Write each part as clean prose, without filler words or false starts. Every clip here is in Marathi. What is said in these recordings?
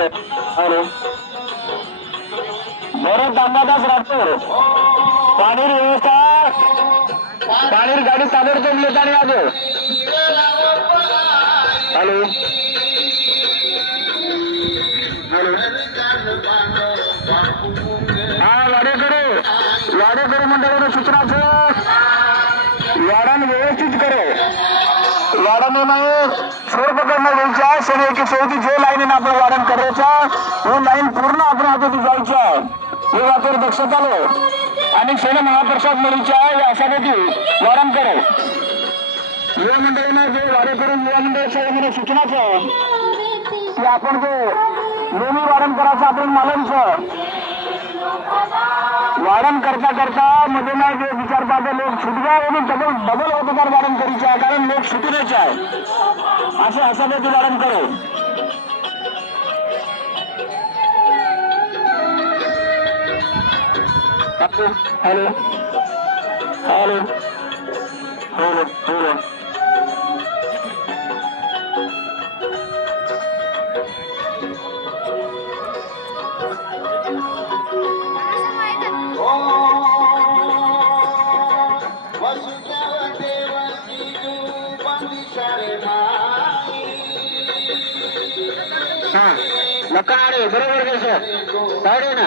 हॅलो बरं तांबादास राठोड पाणी व्यवस्था पाणी गाडी ताबडतोब येताना आजो हॅलो हॅलो हा वाडेकरू मंडळाने सूचनाचं वाढण व्यवस्थित करो वाढण नाही सोर पकडणं घ्यायच्या सगळे की शेवटी जे लाईन आपण वाढण करायचं ही लाईन पूर्ण आपण हातात जायची आहे हे वापर दक्षता आलो आणि सेना महाप्रसाद मंडळीच्या या आशासाठी वाढण करो युवा मंडळानं जे वाडेकरू युवा मंडळाच्या सूचनाचं की आपण जे नेहमी वाढण करायचं आपण मालमचं वाढण करता करता मध्ये नाही जे विचार पाहते लोक सुटगा आणि डबल होतं वाढण करीचे आहे कारण लोक सुटण्याचे आहे असे अशापैकी वाढण करो हॅलो हॅलो हॅलो हॅलो हा नका अरे बरोबर कसं ना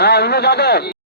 हा जातो